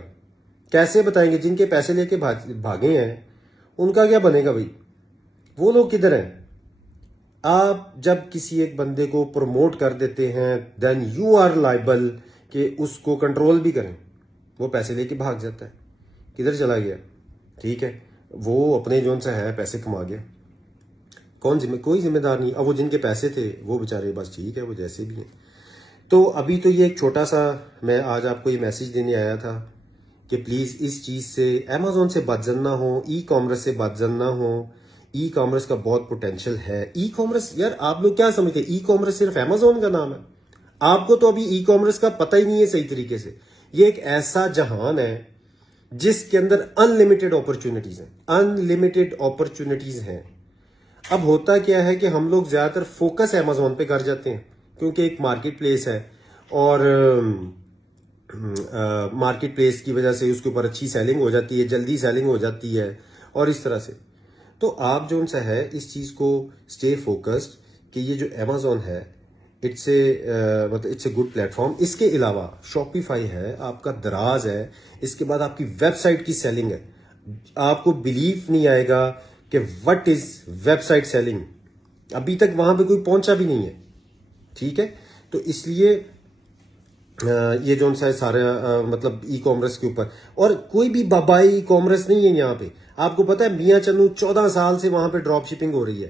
کیسے بتائیں گے؟ جن کے پیسے لے کے بھاگے ہیں ان کا کیا بنے گا بھائی, وہ لوگ کدھر ہیں؟ آپ جب کسی ایک بندے کو پروموٹ کر دیتے ہیں دین یو آر لائبل کہ اس کو کنٹرول بھی کریں. وہ پیسے لے کے بھاگ جاتا ہے, کدھر چلا گیا, ٹھیک ہے, وہ اپنے جو سا ہے پیسے کما گیا, کوئی ذمہ دار نہیں. اب وہ جن کے پیسے تھے وہ بیچارے بس ٹھیک ہے, وہ جیسے بھی ہیں. تو ابھی تو یہ ایک چھوٹا سا میں آج آپ کو یہ میسج دینے آیا تھا کہ پلیز اس چیز سے Amazon سے بدزن نہ ہو, ای کامرس سے بدزن نہ ہو. ای کامرس کا بہت پوٹینشیل ہے. ای کامرس یار آپ لوگ کیا سمجھتے ہیں ای کامرس صرف Amazon کا نام ہے؟ آپ کو تو ابھی ای کامرس کا پتہ ہی نہیں ہے صحیح طریقے سے. یہ ایک ایسا جہان ہے جس کے اندر انلمیٹڈ اپرچونٹیز ہیں. اب ہوتا کیا ہے کہ ہم لوگ زیادہ تر فوکس Amazon پہ کر جاتے ہیں کیونکہ ایک مارکیٹ پلیس ہے اور مارکیٹ پلیس کی وجہ سے اس کے اوپر اچھی سیلنگ ہو جاتی ہے, جلدی سیلنگ ہو جاتی ہے اور اس طرح سے. تو آپ جو ان سے ہے اس چیز کو اسٹے فوکسڈ کہ یہ جو Amazon ہے it's a good platform. اس کے علاوہ شاپیفائی ہے, آپ کا دراز ہے, اس کے بعد آپ کی ویب سائٹ کی سیلنگ ہے. آپ کو بلیو نہیں آئے گا کہ what is website selling, ابھی تک وہاں پہ کوئی پہنچا بھی نہیں ہے. ٹھیک ہے, تو اس لیے یہ جو سا سارا مطلب ای کامرس کے اوپر, اور کوئی بھی بابائی ای کامرس نہیں ہے یہاں پہ. آپ کو پتا ہے میاں چنو 14 سال سے وہاں پہ ڈراپ شپنگ ہو رہی ہے.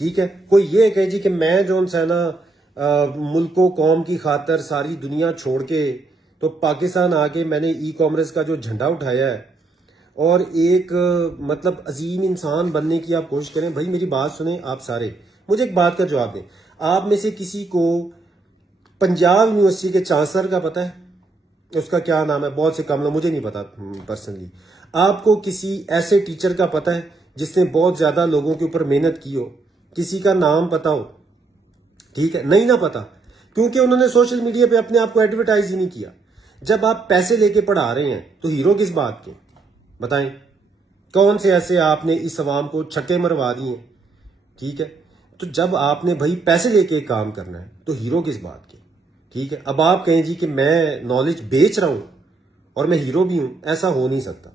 ٹھیک ہے, کوئی یہ کہے جی کہ میں جو ہے نا ملک و قوم کی خاطر ساری دنیا چھوڑ کے تو پاکستان آ کے میں نے ای کامرس کا جو جھنڈا اٹھایا ہے اور ایک مطلب عظیم انسان بننے کی آپ کوشش کریں. بھائی میری بات سنیں آپ سارے, مجھے ایک بات کا جواب دیں. آپ میں سے کسی کو پنجاب یونیورسٹی کے چانسلر کا پتہ ہے, اس کا کیا نام ہے؟ بہت سے کم لوگ, مجھے نہیں پتا پرسنلی. آپ کو کسی ایسے ٹیچر کا پتہ ہے جس نے بہت زیادہ لوگوں کے اوپر محنت کی ہو؟ کسی کا نام پتا ہو؟ ٹھیک ہے, نہیں نہ پتا, کیونکہ انہوں نے سوشل میڈیا پہ اپنے آپ کو ایڈورٹائز ہی نہیں کیا. جب آپ پیسے لے کے پڑھا رہے ہیں تو ہیرو کس بات کے بتائیں؟ کون سے ایسے آپ نے اس عوام کو چھکے مروا دیے ہیں؟ ٹھیک ہے, تو جب آپ نے بھائی پیسے لے کے کام کرنا ہے تو ہیرو کس بات کے؟ ٹھیک ہے, اب آپ کہیں جی کہ میں نالج بیچ رہا ہوں اور میں ہیرو بھی ہوں, ایسا ہو نہیں سکتا.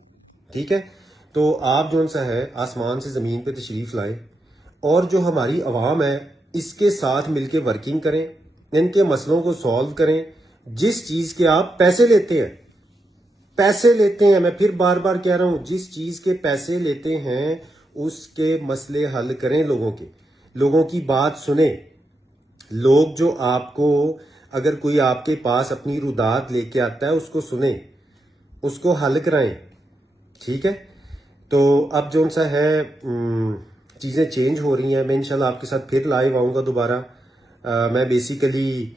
ٹھیک ہے, تو آپ جو سا ہے آسمان سے زمین پہ تشریف لائیں اور جو ہماری عوام ہے اس کے ساتھ مل کے ورکنگ کریں, ان کے مسئلوں کو سالو کریں. جس چیز کے آپ پیسے لیتے ہیں, میں پھر بار بار کہہ رہا ہوں, جس چیز کے پیسے لیتے ہیں اس کے مسئلے حل کریں, لوگوں کی بات سنیں. لوگ جو آپ کو, اگر کوئی آپ کے پاس اپنی رودات لے کے آتا ہے اس کو سنیں, اس کو حل کرائیں. ٹھیک ہے, تو اب جو سا ہے چیزیں چینج ہو رہی ہیں. میں انشاءاللہ آپ کے ساتھ پھر لائیو آؤں گا دوبارہ. میں بیسیکلی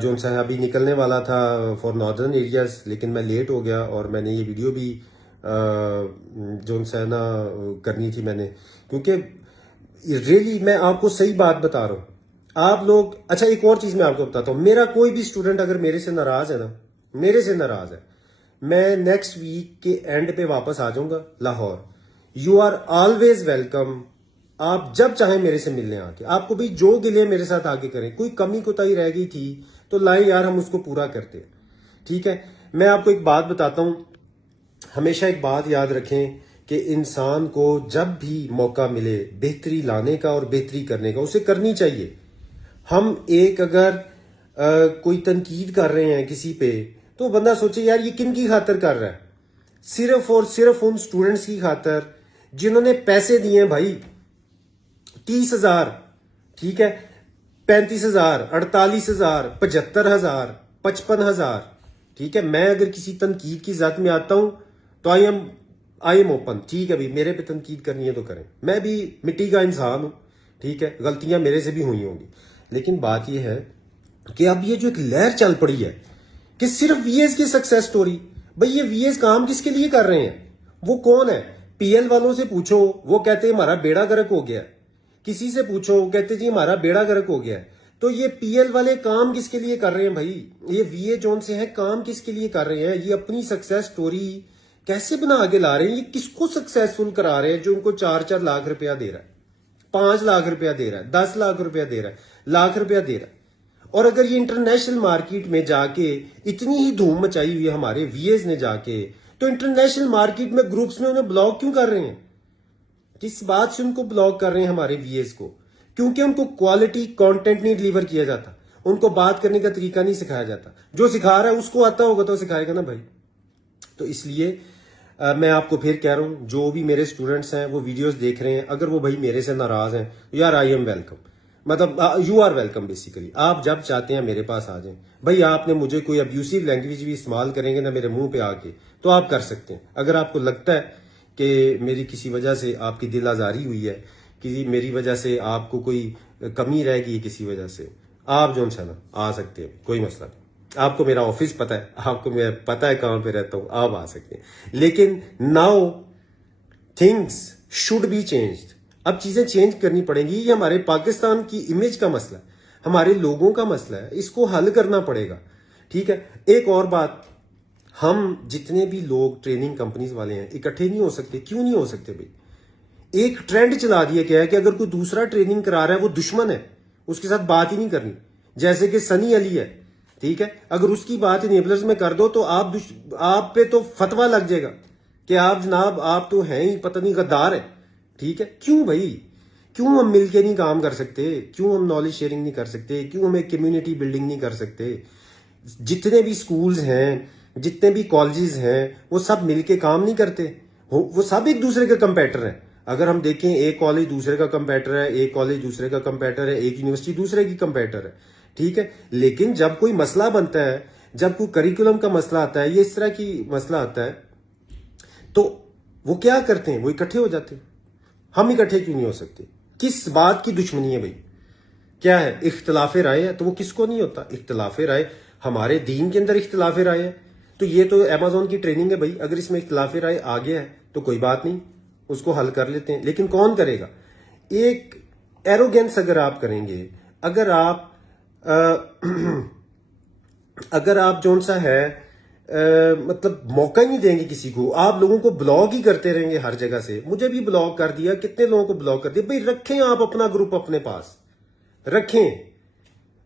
جو سا ہے ابھی نکلنے والا تھا فار ناردرن ایریاز, لیکن میں لیٹ ہو گیا اور میں نے یہ ویڈیو بھی جو سا ہے نا کرنی تھی میں نے, کیونکہ ریئلی میں آپ کو صحیح بات بتا رہا ہوں. آپ لوگ, اچھا ایک اور چیز میں آپ کو بتاتا ہوں, میرا کوئی بھی اسٹوڈنٹ اگر میرے سے ناراض ہے, میں نیکسٹ ویک کے اینڈ پہ واپس آ جاؤں گا Lahore. You are always welcome. آپ جب چاہیں میرے سے ملنے آ کے, آپ کو بھی جو گلے میرے ساتھ آگے کریں. کوئی کمی کوتاہی رہ گئی تھی تو لائیں یار, ہم اس کو پورا کرتے. ٹھیک ہے, میں آپ کو ایک بات بتاتا ہوں, ہمیشہ ایک بات یاد رکھیں کہ انسان کو جب بھی موقع ملے بہتری لانے کا اور بہتری کرنے کا, اسے کرنی چاہیے. ہم ایک اگر کوئی تنقید کر رہے ہیں کسی پہ تو بندہ سوچے یار یہ کن کی خاطر کر رہا ہے؟ صرف اور صرف ان سٹوڈنٹس کی خاطر جنہوں نے پیسے دیے ہیں بھائی. 30,000, ٹھیک ہے, 35,000, 48,000, 75,000, 55,000. ٹھیک ہے, میں اگر کسی تنقید کی ذات میں آتا ہوں تو آئی ایم اوپن. ٹھیک ہے بھائی, میرے پہ تنقید کرنی ہے تو کریں, میں بھی مٹی کا انسان ہوں. ٹھیک ہے, غلطیاں میرے سے بھی ہوئی ہوں گی, لیکن بات یہ ہے کہ اب یہ جو ایک لہر چل پڑی ہے کہ صرف وی ایس کی سکسیس سٹوری. بھئی یہ وی ایس کام کس کے لیے کر رہے ہیں؟ وہ کون ہے؟ پی ایل والوں سے پوچھو, وہ کہتے ہیں ہمارا بیڑا گرک ہو گیا. کسی سے پوچھو, وہ کہتے جی ہمارا بیڑا گرک ہو گیا. تو یہ پی ایل والے کام کس کے لیے کر رہے ہیں بھائی؟ یہ وی اے جون سے ہیں کام کس کے لیے کر رہے ہیں؟ یہ اپنی سکسیس سٹوری کیسے بنا آگے لا رہے ہیں؟ یہ کس کو سکسیسفل کرا رہے ہیں جو ان کو 4 لاکھ روپیہ دے رہا ہے, 5 لاکھ روپیہ دے رہا ہے, 10 لاکھ روپیہ دے رہا ہے, لاکھ روپیہ دے رہا ہے. اور اگر یہ انٹرنیشنل مارکیٹ میں جا کے اتنی ہی دھوم مچائی ہوئی ہے ہمارے وی ایز نے جا کے, تو انٹرنیشنل مارکیٹ میں گروپس میں انہیں بلاک کیوں کر رہے ہیں؟ کس بات سے ان کو بلاک کر رہے ہیں ہمارے وی ایز کو؟ کیونکہ ان کو کوالٹی کانٹینٹ نہیں ڈیلیور کیا جاتا, ان کو بات کرنے کا طریقہ نہیں سکھایا جاتا. جو سکھا رہا ہے اس کو آتا ہوگا تو سکھائے گا نا بھائی. تو اس لیے میں آپ کو پھر کہہ رہا ہوں, جو بھی میرے سٹوڈنٹس ہیں وہ ویڈیوز دیکھ رہے ہیں, اگر وہ بھائی میرے سے ناراض ہیں یار آئی ایم ویلکم, مطلب یو آر ویلکم بیسیکلی. آپ جب چاہتے ہیں میرے پاس آ جائیں. بھائی آپ نے مجھے کوئی ابیوسو لینگویج بھی استعمال کریں گے نا میرے منہ پہ آ کے تو آپ کر سکتے ہیں. اگر آپ کو لگتا ہے کہ میری کسی وجہ سے آپ کی دل آزاری ہوئی ہے, میری وجہ سے آپ کو کوئی کمی رہ گئی کسی وجہ سے, آپ جو ہے نا آ سکتے ہیں, کوئی مسئلہ نہیں. آپ کو میرا آفس پتا ہے, آپ کو میں پتا ہے کہاں پہ رہتا ہوں, آپ آ سکتے ہیں. لیکن now things should be changed. اب چیزیں چینج کرنی پڑیں گی. یہ ہمارے پاکستان کی امیج کا مسئلہ ہے, ہمارے لوگوں کا مسئلہ ہے, اس کو حل کرنا پڑے گا. ٹھیک ہے. ایک اور بات, ہم جتنے بھی لوگ ٹریننگ کمپنیز والے ہیں اکٹھے نہیں ہو سکتے. کیوں نہیں ہو سکتے بھائی؟ ایک ٹرینڈ چلا دیا گیا ہے کہ اگر کوئی دوسرا ٹریننگ کرا رہا ہے وہ دشمن ہے, اس کے ساتھ بات ہی نہیں کرنی. جیسے کہ سنی علی ہے, ٹھیک ہے, اگر اس کی بات انیبلرز میں کر دو تو آپ پہ تو فتویٰ لگ جائے گا کہ آپ جناب آپ تو ہیں ہی پتہ نہیں غدار ہے. ٹھیک ہے. کیوں بھائی؟ کیوں ہم مل کے نہیں کام کر سکتے؟ کیوں ہم نالج شیئرنگ نہیں کر سکتے؟ کیوں ہم ایک کمیونٹی بلڈنگ نہیں کر سکتے؟ جتنے بھی سکولز ہیں, جتنے بھی کالجز ہیں, وہ سب مل کے کام نہیں کرتے, وہ سب ایک دوسرے کے کمپیٹر ہیں. اگر ہم دیکھیں ایک کالج دوسرے کا کمپیٹر ہے, ایک کالج دوسرے کا کمپیٹر ہے, ایک یونیورسٹی دوسرے کی کمپیٹر ہے. ٹھیک ہے. لیکن جب کوئی مسئلہ بنتا ہے, جب کوئی کریکولم کا مسئلہ آتا ہے, یہ اس طرح کی مسئلہ آتا ہے, تو وہ کیا کرتے ہیں؟ وہ اکٹھے ہو جاتے ہیں. ہم اکٹھے کیوں نہیں ہو سکتے؟ کس بات کی دشمنی ہے بھائی؟ کیا ہے؟ اختلاف رائے ہے. تو وہ کس کو نہیں ہوتا اختلاف رائے؟ ہمارے دین کے اندر اختلاف رائے ہے. تو یہ تو ایمیزون کی ٹریننگ ہے بھائی. اگر اس میں اختلاف رائے آ گیا ہے تو کوئی بات نہیں, اس کو حل کر لیتے ہیں. لیکن کون کرے گا؟ ایک ایروگینس اگر آپ کریں گے, اگر آپ جون سا ہے مطلب موقع ہی نہیں دیں گے کسی کو, آپ لوگوں کو بلاگ ہی کرتے رہیں گے ہر جگہ سے. مجھے بھی بلاگ کر دیا, کتنے لوگوں کو بلاگ کر دیا. بھائی رکھیں آپ اپنا گروپ اپنے پاس رکھیں,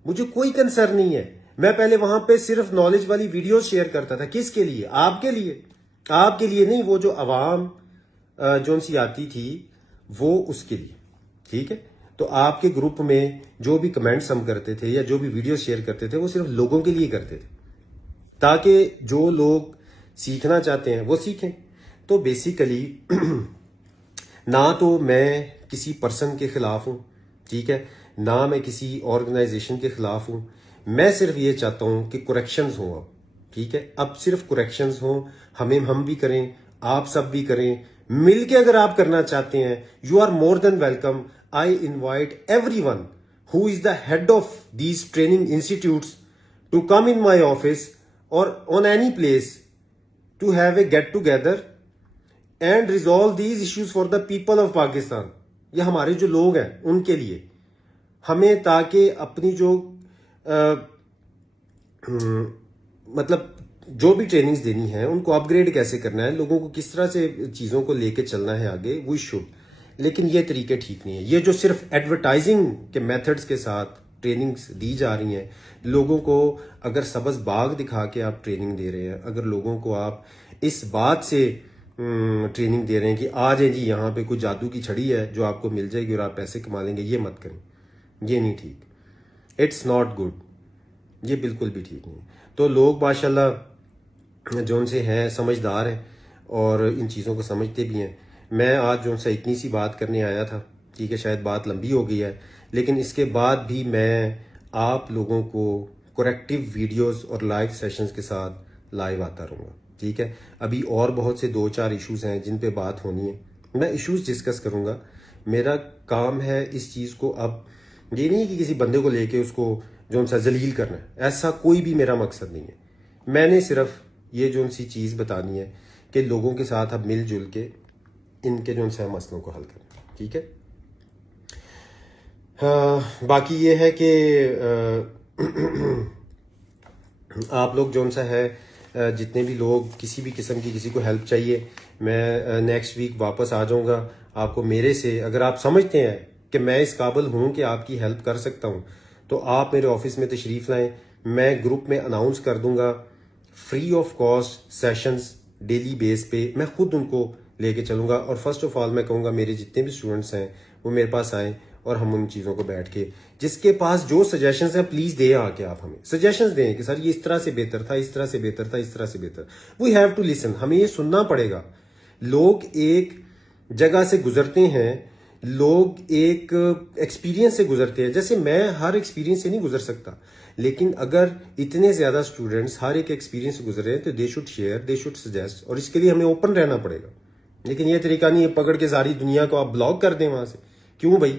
مجھے کوئی کنسرن نہیں ہے. میں پہلے وہاں پہ صرف نالج والی ویڈیوز شیئر کرتا تھا. کس کے لیے؟ آپ کے لیے. آپ کے لیے نہیں, وہ جو عوام جون سی آتی تھی وہ اس کے لیے. ٹھیک ہے. تو آپ کے گروپ میں جو بھی کمنٹس ہم کرتے تھے یا جو بھی ویڈیو شیئر کرتے تھے وہ صرف لوگوں کے لیے کرتے تھے, تاکہ جو لوگ سیکھنا چاہتے ہیں وہ سیکھیں. تو بیسیکلی نہ تو میں کسی پرسن کے خلاف ہوں, ٹھیک ہے, نہ میں کسی آرگنائزیشن کے خلاف ہوں. میں صرف یہ چاہتا ہوں کہ کریکشنز ہوں. اب ٹھیک ہے, اب صرف کریکشنز ہوں. ہم بھی کریں, آپ سب بھی کریں, مل کے اگر آپ کرنا چاہتے ہیں, you are more than welcome. I invite everyone who is the head of these training institutes to come in my office or on any place to have a get together and resolve these issues for the people of Pakistan. یہ ہمارے جو لوگ ہیں ان کے لیے, ہمیں تاکہ اپنی جو مطلب جو بھی ٹریننگز دینی ہیں ان کو اپ گریڈ کیسے کرنا ہے, لوگوں کو کس طرح سے چیزوں کو لے کے چلنا ہے آگے, وی شوڈ. لیکن یہ طریقے ٹھیک نہیں ہے. یہ جو صرف ایڈورٹائزنگ کے میتھڈز کے ساتھ ٹریننگز دی جا رہی ہیں, لوگوں کو اگر سبز باغ دکھا کے آپ ٹریننگ دے رہے ہیں, اگر لوگوں کو آپ اس بات سے ٹریننگ دے رہے ہیں کہ آ جائیں جی یہاں پہ کوئی جادو کی چھڑی ہے جو آپ کو مل جائے گی اور آپ پیسے کما لیں گے, یہ مت کریں. یہ نہیں ٹھیک. It's not good. یہ بالکل بھی ٹھیک نہیں. تو لوگ ماشاءاللہ جو ان سے ہیں سمجھدار ہیں اور ان چیزوں کو سمجھتے بھی ہیں. میں آج جو ان سے اتنی سی بات کرنے آیا تھا, ٹھیک ہے, شاید بات لمبی ہو گئی ہے, لیکن اس کے بعد بھی میں آپ لوگوں کو کریکٹیو ویڈیوز اور لائیو سیشنز کے ساتھ لائیو آتا رہوں گا. ٹھیک ہے. ابھی اور بہت سے 2-4 ایشوز ہیں جن پہ بات ہونی ہے, میں ایشوز ڈسکس کروں گا. میرا کام ہے اس چیز کو, اب یہ نہیں کہ کسی بندے کو لے کے اس کو جو ان سے ذلیل کرنا ہے, ایسا کوئی بھی میرا مقصد نہیں ہے. میں نے صرف یہ جو ان سی چیز بتانی ہے کہ لوگوں کے ساتھ اب مل جل کے ان کے جو ان سے مسئلوں کو حل کرنا. ٹھیک ہے. باقی یہ ہے کہ آپ لوگ جو ان سا ہے جتنے بھی لوگ کسی بھی قسم کی کسی کو ہیلپ چاہیے, میں نیکسٹ ویک واپس آ جاؤں گا. آپ کو میرے سے اگر آپ سمجھتے ہیں کہ میں اس قابل ہوں کہ آپ کی ہیلپ کر سکتا ہوں تو آپ میرے آفس میں تشریف لائیں. میں گروپ میں اناؤنس کر دوں گا free of cost sessions daily basis پہ. میں خود ان کو لے کے چلوں گا, اور فرسٹ آف آل میں کہوں گا میرے جتنے بھی اسٹوڈنٹس ہیں وہ میرے پاس آئیں اور ہم ان چیزوں کو بیٹھ کے, جس کے پاس جو سجیشنز ہیں پلیز دیں, آ کے آپ ہمیں سجیشنز دیں کہ سر یہ اس طرح سے بہتر تھا, اس طرح سے بہتر تھا, اس طرح سے بہتر. We have to listen. ہمیں یہ سننا پڑے گا. لوگ ایک جگہ سے گزرتے ہیں, لوگ ایک ایکسپیرینس سے گزرتے ہیں. جیسے میں ہر ایکسپیرینس سے نہیں گزر سکتا, لیکن اگر اتنے زیادہ اسٹوڈنٹس ہر ایک ایکسپیرینس سے گزر رہے ہیں تو they should share, they should suggest, اور اس کے لیے ہمیں اوپن رہنا پڑے گا. لیکن یہ طریقہ نہیں ہے پکڑ کے ساری دنیا کو آپ بلاک کر دیں وہاں سے. کیوں بھائی؟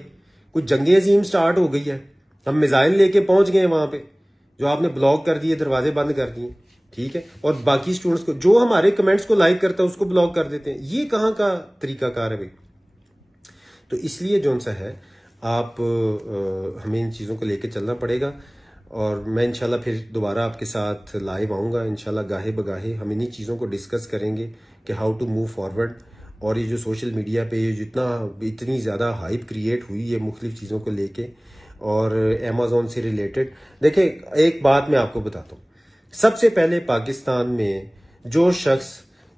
کچھ جنگ عظیم سٹارٹ ہو گئی ہے, ہم میزائل لے کے پہنچ گئے وہاں پہ, جو آپ نے بلاک کر دیے, دروازے بند کر دیے, ٹھیک ہے, اور باقی اسٹوڈنٹس کو جو ہمارے کمنٹس کو لائک کرتا ہے اس کو بلاک کر دیتے ہیں. یہ کہاں کا طریقہ کار ہے بھائی؟ تو اس لیے جو سا ہے آپ ہمیں ان چیزوں کو لے کے چلنا پڑے گا, اور میں انشاءاللہ پھر دوبارہ آپ کے ساتھ لائیو آؤں گا انشاءاللہ. گاہے بگاہے ہم انہی چیزوں کو ڈسکس کریں گے کہ ہاؤ ٹو موو فارورڈ. اور یہ جو سوشل میڈیا پہ یہ اتنی زیادہ ہائپ کریٹ ہوئی ہے مختلف چیزوں کو لے کے, اور امیزون سے ریلیٹڈ, دیکھیں ایک بات میں آپ کو بتاتا ہوں. سب سے پہلے پاکستان میں جو شخص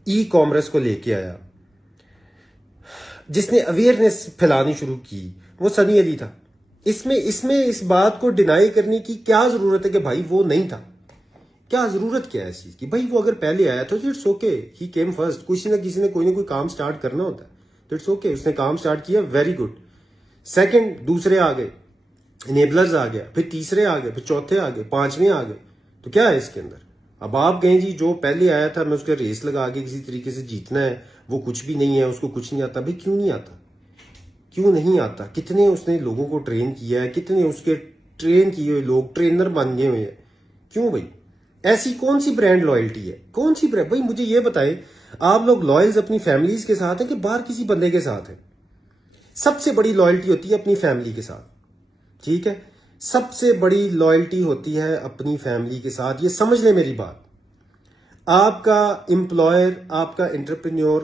ای کامرس کو لے کے آیا, جس نے اویئرنیس پھیلانی شروع کی, وہ سنی علی تھا. اس میں اس بات کو ڈینائی کرنے کی کیا ضرورت ہے کہ بھائی وہ نہیں تھا؟ کیا ضرورت کیا ہے اس چیز کی؟ بھائی وہ اگر پہلے آیا تو it's okay, he came first. کسی نہ کوئی کام سٹارٹ کرنا ہوتا ہے تو اٹس اوکے, اس نے کام سٹارٹ کیا, ویری گڈ. سیکنڈ دوسرے آ گئے, انیبلرز آ گیا, پھر تیسرے آ گئے, پھر چوتھے آ گئے, پانچویں آ گئے. تو کیا ہے اس کے اندر؟ اب آپ کہیں جی جو پہلے آیا تھا میں اس کے ریس لگا کے کسی طریقے سے جیتنا ہے, وہ کچھ بھی نہیں ہے, اس کو کچھ نہیں آتا. بھائی کیوں نہیں آتا؟ کیوں نہیں آتا؟ کتنے اس نے لوگوں کو ٹرین کیا ہے, کتنے اس کے ٹرین کیے ہوئے لوگ ٹرینر بن گئے ہوئے ہیں. کیوں بھائی؟ ایسی کون سی برانڈ لائلٹی ہے؟ کون سی برانڈ؟ بھائی مجھے یہ بتائیں, آپ لوگ لائلز اپنی فیملیز کے ساتھ ہیں کہ باہر کسی بندے کے ساتھ ہیں؟ سب سے بڑی لائلٹی ہوتی ہے اپنی فیملی کے ساتھ, ٹھیک ہے, سب سے بڑی لائلٹی ہوتی ہے اپنی فیملی کے ساتھ. یہ سمجھ لیں میری بات. آپ کا امپلائر, آپ کا انٹرپرینیور,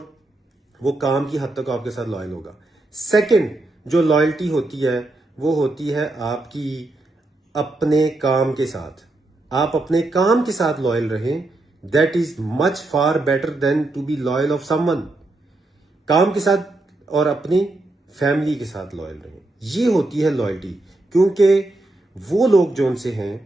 وہ کام کی حد تک آپ کے ساتھ لائل ہوگا. سیکنڈ جو لائلٹی ہوتی ہے وہ ہوتی ہے آپ کی اپنے کام کے ساتھ. آپ اپنے کام کے ساتھ لائل رہیں, that is much far better than to be loyal of someone. کام کے ساتھ اور اپنی فیملی کے ساتھ لائل رہیں, یہ ہوتی ہے لائلٹی. کیونکہ وہ لوگ جو ان سے ہیں,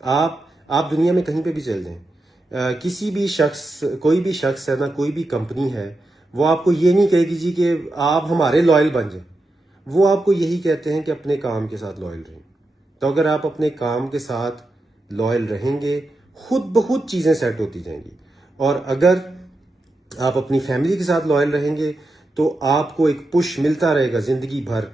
آپ دنیا میں کہیں پہ بھی چل جائیں, کسی بھی شخص, کوئی بھی شخص ہے نا, کوئی بھی کمپنی ہے, وہ آپ کو یہ نہیں کہے گی جی کہ آپ ہمارے لائل بن جائیں. وہ آپ کو یہی کہتے ہیں کہ اپنے کام کے ساتھ لائل رہیں. تو اگر آپ اپنے کام کے ساتھ لائل رہیں گے, خود بخود چیزیں سیٹ ہوتی جائیں گی. اور اگر آپ اپنی فیملی کے ساتھ لائل رہیں گے تو آپ کو ایک پش ملتا رہے گا زندگی بھر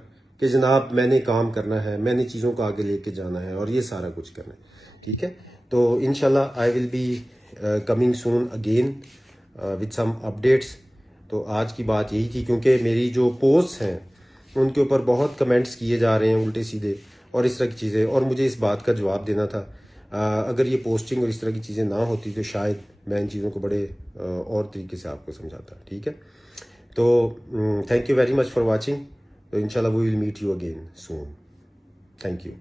کہ جناب میں نے کام کرنا ہے, میں نے چیزوں کو آگے لے کے جانا ہے, اور یہ سارا کچھ کرنا ہے, ٹھیک ہے. تو انشاءاللہ I will be coming soon again with some updates. تو آج کی بات یہی تھی, کیونکہ میری جو پوسٹ ہیں ان کے اوپر بہت کمنٹس کیے جا رہے ہیں الٹے سیدھے اور اس طرح کی چیزیں, اور مجھے اس بات کا جواب دینا تھا. اگر یہ پوسٹنگ اور اس طرح کی چیزیں نہ ہوتی تو شاید میں ان چیزوں کو بڑے اور طریقے سے آپ کو سمجھاتا, ٹھیک ہے. تو thank you very much for watching. تو انشاءاللہ we will meet you again soon. Thank you.